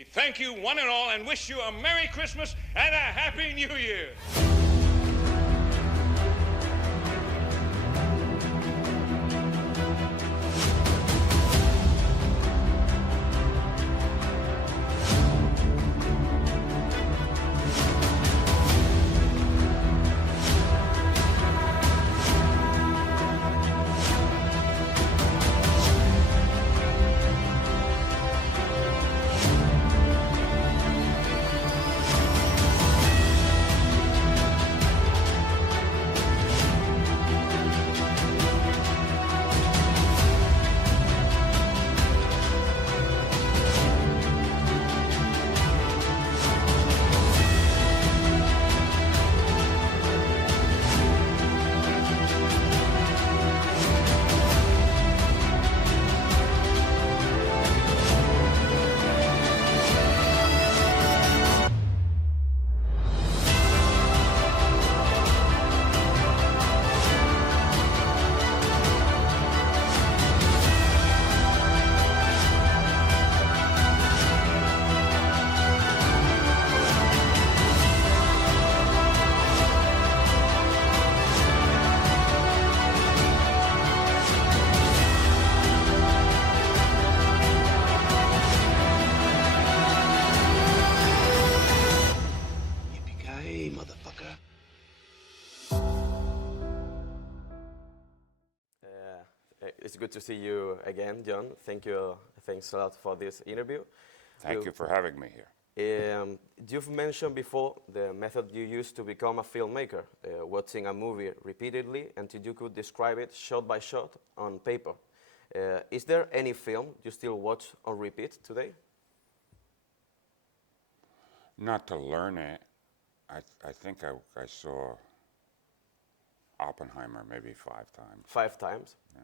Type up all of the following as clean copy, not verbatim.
We thank you one and all and wish you a Merry Christmas and a Happy New Year. It's good to see you again, John. Thanks a lot for this interview. Thank you for having me here. You've mentioned before the method you used to become a filmmaker, watching a movie repeatedly until you could describe it shot by shot on paper. Is there any film you still watch on repeat today? Not to learn it. I think I saw Oppenheimer maybe 5 times. 5 times? Yeah.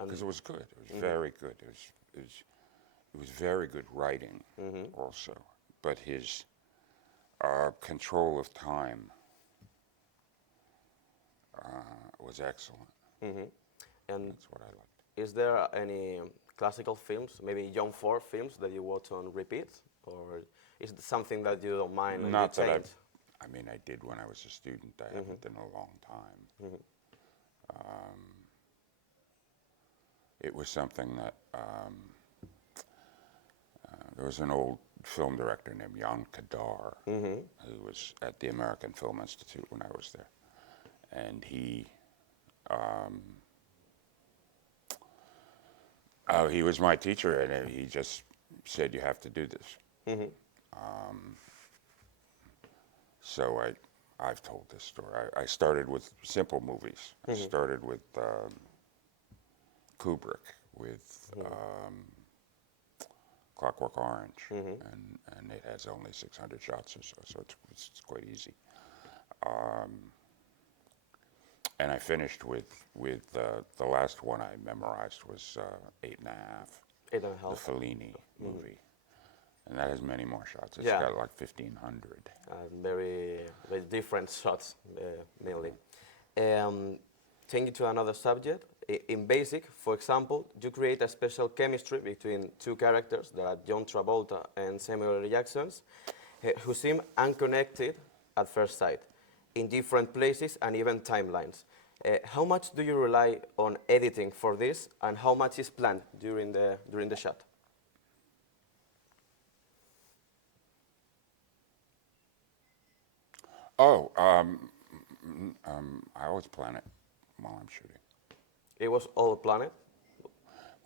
Because it was good. It was very good. It was very good writing also. But his control of time was excellent. And that's what I liked. Is there any classical films, maybe John Ford films that you watch on repeat? Or is it something that you don't mind? Not that I mean, I did when I was a student. I haven't in a long time. It was something that there was an old film director named Jan Kadar who was at the American Film Institute when I was there, and he was my teacher, and he just said, "You have to do this." So I've told this story. I started with simple movies. I started with Kubrick, with Clockwork Orange, and it has only 600 shots or so it's quite easy. And I finished with the last one I memorized was 8.5. 8.5. The Fellini movie. And that has many more shots. It's got like 1,500. Very different shots, mainly. Changing to another subject. In Basic, for example, you create a special chemistry between 2 characters that are John Travolta and Samuel L. Jackson, who seem unconnected at first sight, in different places and even timelines. How much do you rely on editing for this, and how much is planned during the shot? I always plan it while I'm shooting. It was all planned?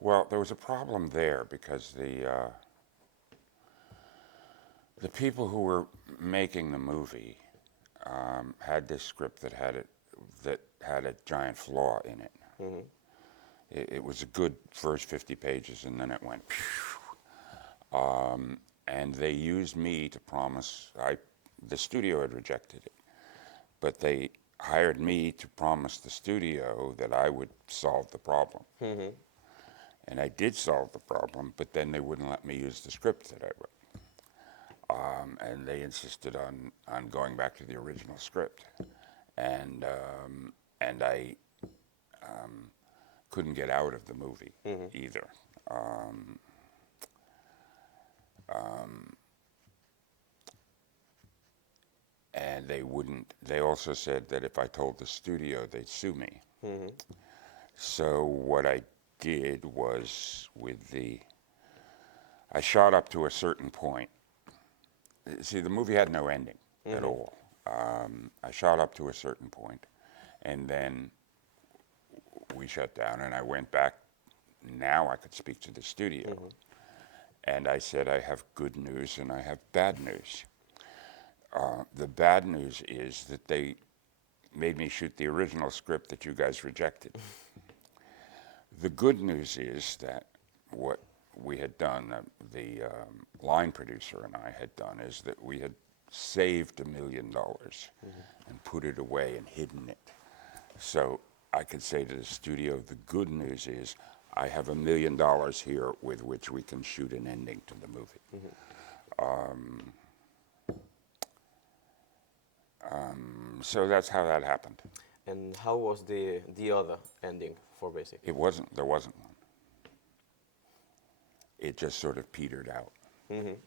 Well, there was a problem there because the people who were making the movie had this script that had a giant flaw in it. It was a good first 50 pages, and then it went phew. And they used me to promise. The studio had rejected it, but they hired me to promise the studio that I would solve the problem. And I did solve the problem, but then they wouldn't let me use the script that I wrote. And they insisted on going back to the original script. And I couldn't get out of the movie either. and they wouldn't. They also said that if I told the studio, they'd sue me. So what I did was I shot up to a certain point. See, the movie had no ending at all. I shot up to a certain point, and then we shut down, and I went back. Now I could speak to the studio. And I said, I have good news and I have bad news. The bad news is that they made me shoot the original script that you guys rejected. The good news is that what we had done, the line producer and I had done, is that we had saved $1 million and put it away and hidden it. So I could say to the studio, the good news is I have $1 million here with which we can shoot an ending to the movie. So that's how that happened. And how was the other ending for Basic? There wasn't one. It just sort of petered out. It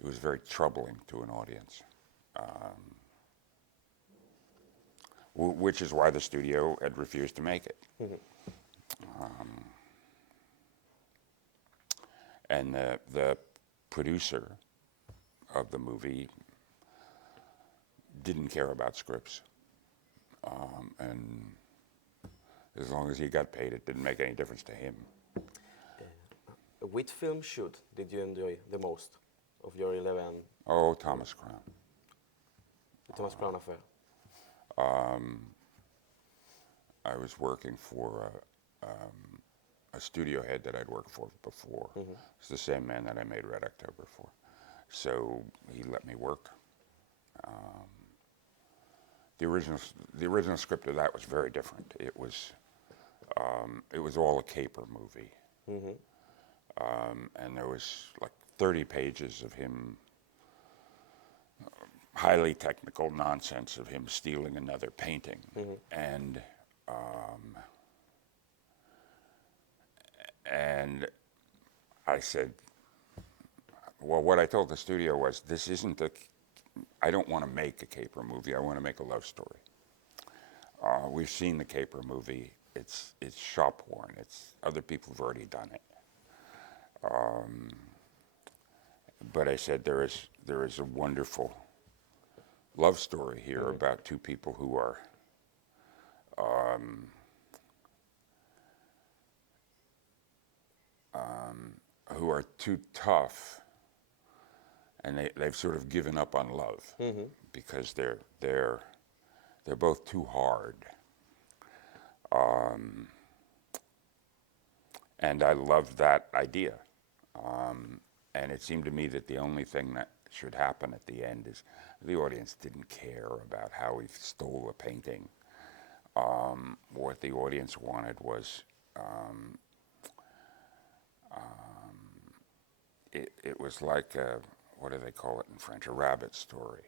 was very troubling to an audience. Which is why the studio had refused to make it. And the producer of the movie didn't care about scripts. And as long as he got paid, it didn't make any difference to him. Which film shoot did you enjoy the most of your 11? Oh, Thomas Crown. The Thomas Crown affair. I was working for a studio head that I'd worked for before. It's the same man that I made Red October for. So he let me work. The original script of that was very different. It was all a caper movie. And there was like 30 pages of him, highly technical nonsense of him stealing another painting. And I said, well, what I told the studio was, I don't want to make a caper movie, I want to make a love story. We've seen the caper movie, it's shop worn, other people have already done it. But I said, there is a wonderful love story here about two people who are too tough, and they've sort of given up on love because they're both too hard. And I loved that idea. And it seemed to me that the only thing that should happen at the end is the audience didn't care about how he stole a painting. What the audience wanted was, it was like what do they call it in French? A rabbit story.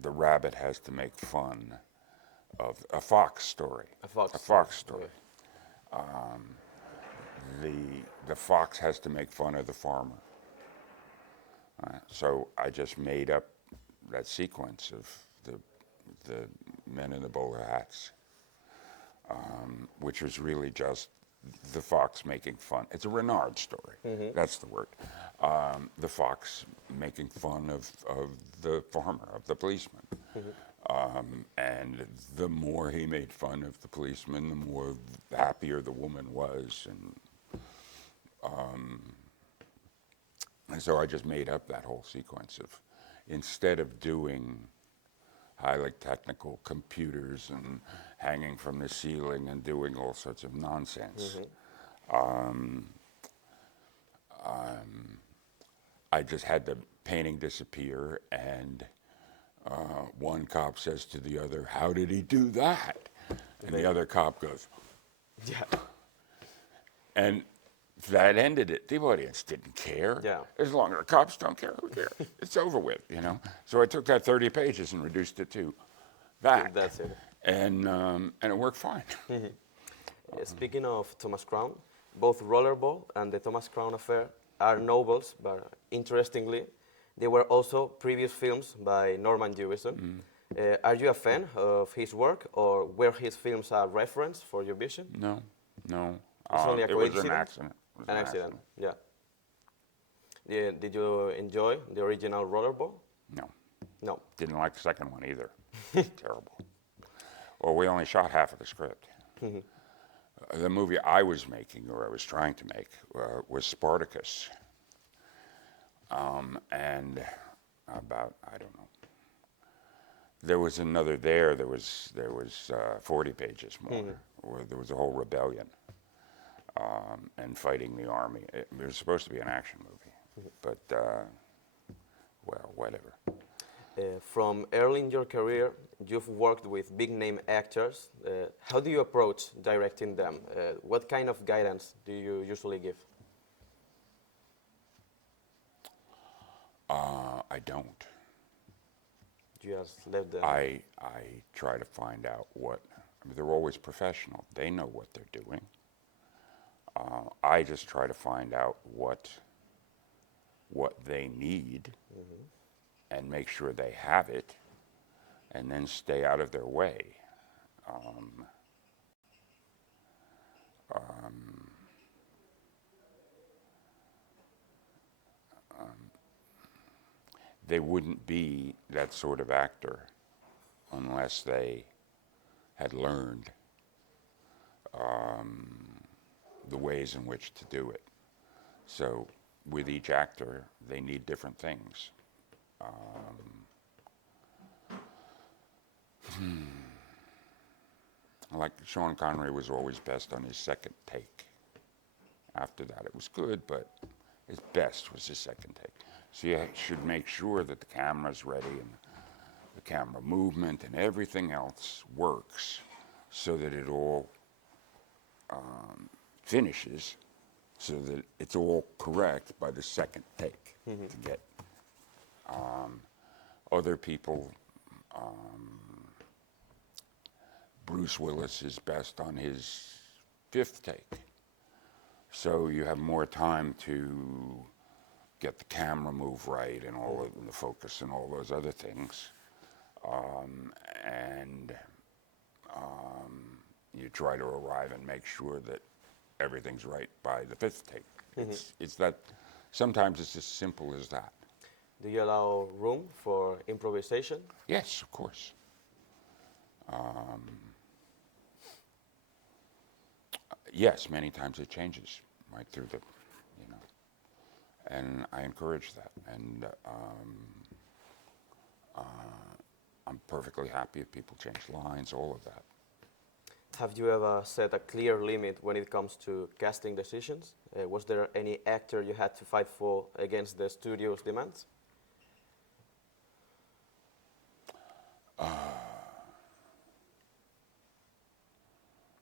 The rabbit has to make fun of a fox story. A fox story. The fox has to make fun of the farmer. So I just made up that sequence of the men in the bowler hats, which was really just the fox making fun. It's a Renard story. That's the word. The fox making fun of the farmer, of the policeman. And the more he made fun of the policeman, the more happier the woman was. And so I just made up that whole sequence of, instead of doing highly technical computers and hanging from the ceiling and doing all sorts of nonsense, I just had the painting disappear, and one cop says to the other, "How did he do that?" And the other cop goes, "Yeah." And that ended it. The audience didn't care. Yeah. As long as the cops don't care, who cares? It's over with, So I took that 30 pages and reduced it to that. That's it. And it worked fine. Speaking of Thomas Crown, Both Rollerball and The Thomas Crown Affair are novels, but interestingly, they were also previous films by Norman Jewison. Are you a fan of his work, or were his films a reference for your vision? No, no. It's only a It was an coincidence? accident. It was An accident, yeah. Did you enjoy the original Rollerball? No. No. Didn't like the second one either. Terrible. Well, we only shot half of the script. The movie I was making, or I was trying to make, was Spartacus. And about, I don't know. There was another there was 40 pages more, where there was a whole rebellion and fighting the army. It was supposed to be an action movie, but, well, whatever. From early in your career, you've worked with big-name actors. How do you approach directing them? What kind of guidance do you usually give? I don't. You just let them... I try to find out what, I mean, they're always professional. They know what they're doing. I just try to find out what they need and make sure they have it, and then stay out of their way. They wouldn't be that sort of actor unless they had learned the ways in which to do it. So with each actor, they need different things. Like Sean Connery was always best on his second take. After that, it was good, but his best was his second take. So you should make sure that the camera's ready and the camera movement and everything else works so that it all finishes, so that it's all correct by the second take to get other people. Bruce Willis is best on his fifth take. So you have more time to get the camera move right and all of the focus and all those other things. And you try to arrive and make sure that everything's right by the fifth take. It's that, sometimes it's as simple as that. Do you allow room for improvisation? Yes, of course. Yes, many times it changes right through the, and I encourage that. And I'm perfectly happy if people change lines, all of that. Have you ever set a clear limit when it comes to casting decisions? Was there any actor you had to fight for against the studio's demands?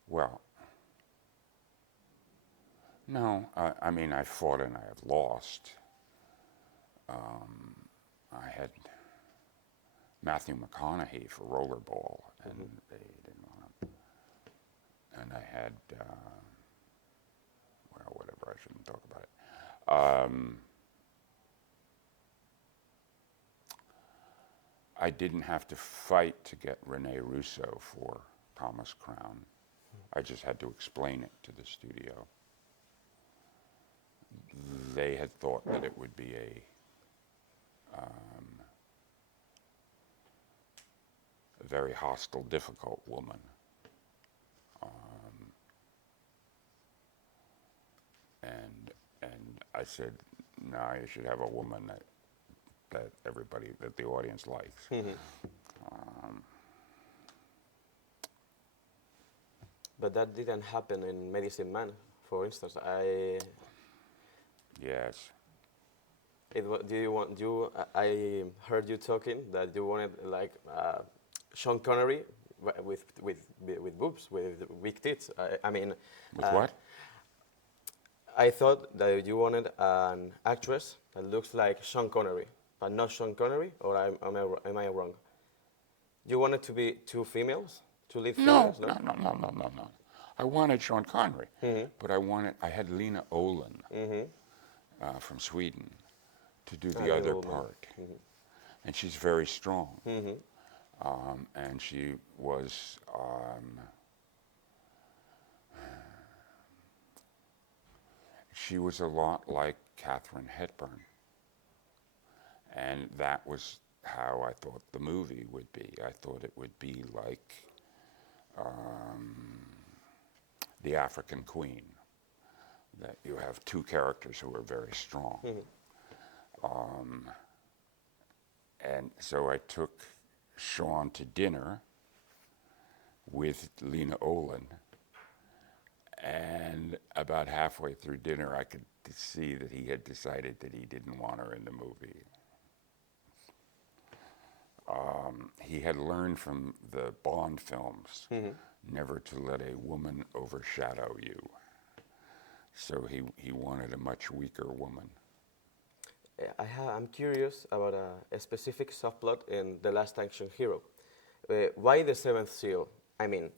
Well, no, I mean, I fought and I have lost. I had Matthew McConaughey for Rollerball, and they didn't want to. And I had, well, whatever, I shouldn't talk about it. I didn't have to fight to get Rene Russo for Thomas Crown. I just had to explain it to the studio. They had thought that it would be a very hostile, difficult woman. And I said, no, you should have a woman that everybody, that the audience likes. But that didn't happen in Medicine Man, for instance. Yes. I heard you talking that you wanted like Sean Connery with boobs, with big tits. I mean. With what? I thought that you wanted an actress that looks like Sean Connery, but not Sean Connery, or am I wrong? You wanted to be two females, two lead females? No. I wanted Sean Connery, but I had Lena Olin from Sweden to do the other part. And she's very strong. And she was, a lot like Katharine Hepburn. And that was how I thought the movie would be. I thought it would be like the African Queen, that you have two characters who are very strong. And so I took Sean to dinner with Lena Olin, and about halfway through dinner I could see that he had decided that he didn't want her in the movie. He had learned from the Bond films never to let a woman overshadow you. So he wanted a much weaker woman. I'm curious about a specific subplot in The Last Action Hero. Why the seventh seal? I mean,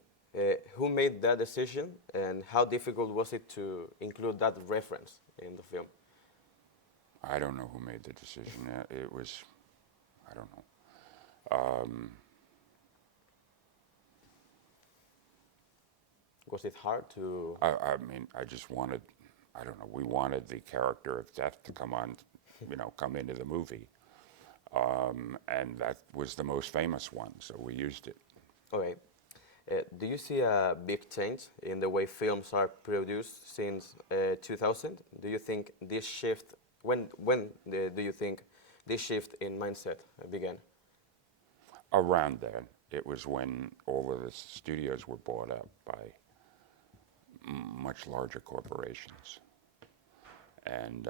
who made that decision, and how difficult was it to include that reference in the film? I don't know who made the decision. It was, I don't know. Was it hard to... I mean, I just wanted, I don't know, we wanted the character of Death to come on, come into the movie. And that was the most famous one, so we used it. Okay. Do you see a big change in the way films are produced since 2000? Do you think this shift, when do you think this shift in mindset began? Around then. It was when all of the studios were bought up by much larger corporations. And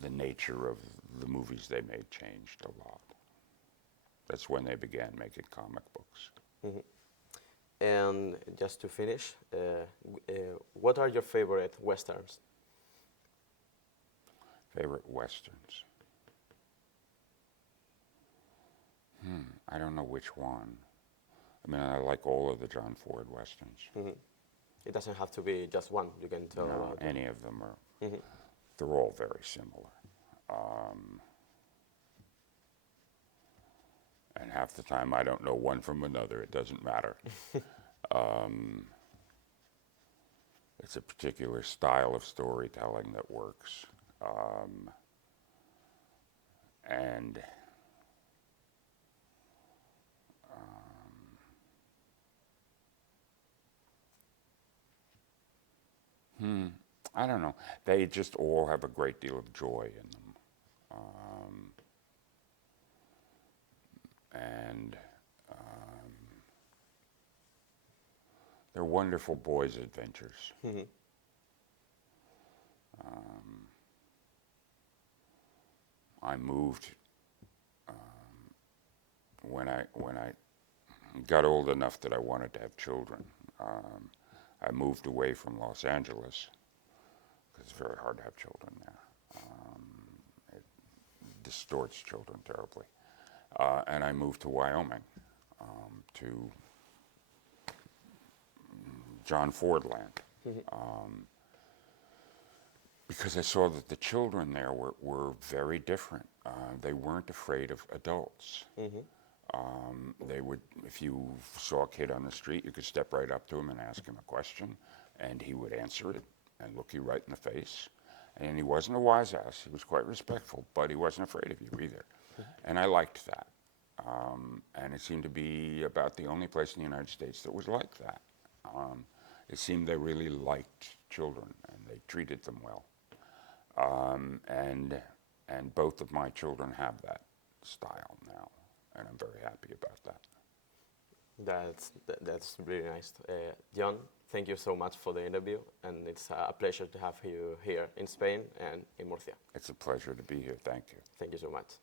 the nature of the movies they made changed a lot. That's when they began making comic books. And just to finish, what are your favorite westerns? Favorite westerns? I don't know which one. I mean, I like all of the John Ford westerns. It doesn't have to be just one. You can tell. No, any of them are. They're all very similar. And half the time I don't know one from another. It doesn't matter. It's a particular style of storytelling that works. And I don't know. They just all have a great deal of joy in them. And they're wonderful boys' adventures. I moved when I got old enough that I wanted to have children. I moved away from Los Angeles because it's very hard to have children there. It distorts children terribly. And I moved to Wyoming, to John Ford land, because I saw that the children there were very different. They weren't afraid of adults. They would, if you saw a kid on the street, you could step right up to him and ask him a question, and he would answer it and look you right in the face. And he wasn't a wise ass. He was quite respectful, but he wasn't afraid of you either. And I liked that. And it seemed to be about the only place in the United States that was like that. It seemed they really liked children, and they treated them well. And both of my children have that style now, and I'm very happy about that. That's really nice. John, thank you so much for the interview, and it's a pleasure to have you here in Spain and in Murcia. It's a pleasure to be here. Thank you. Thank you so much.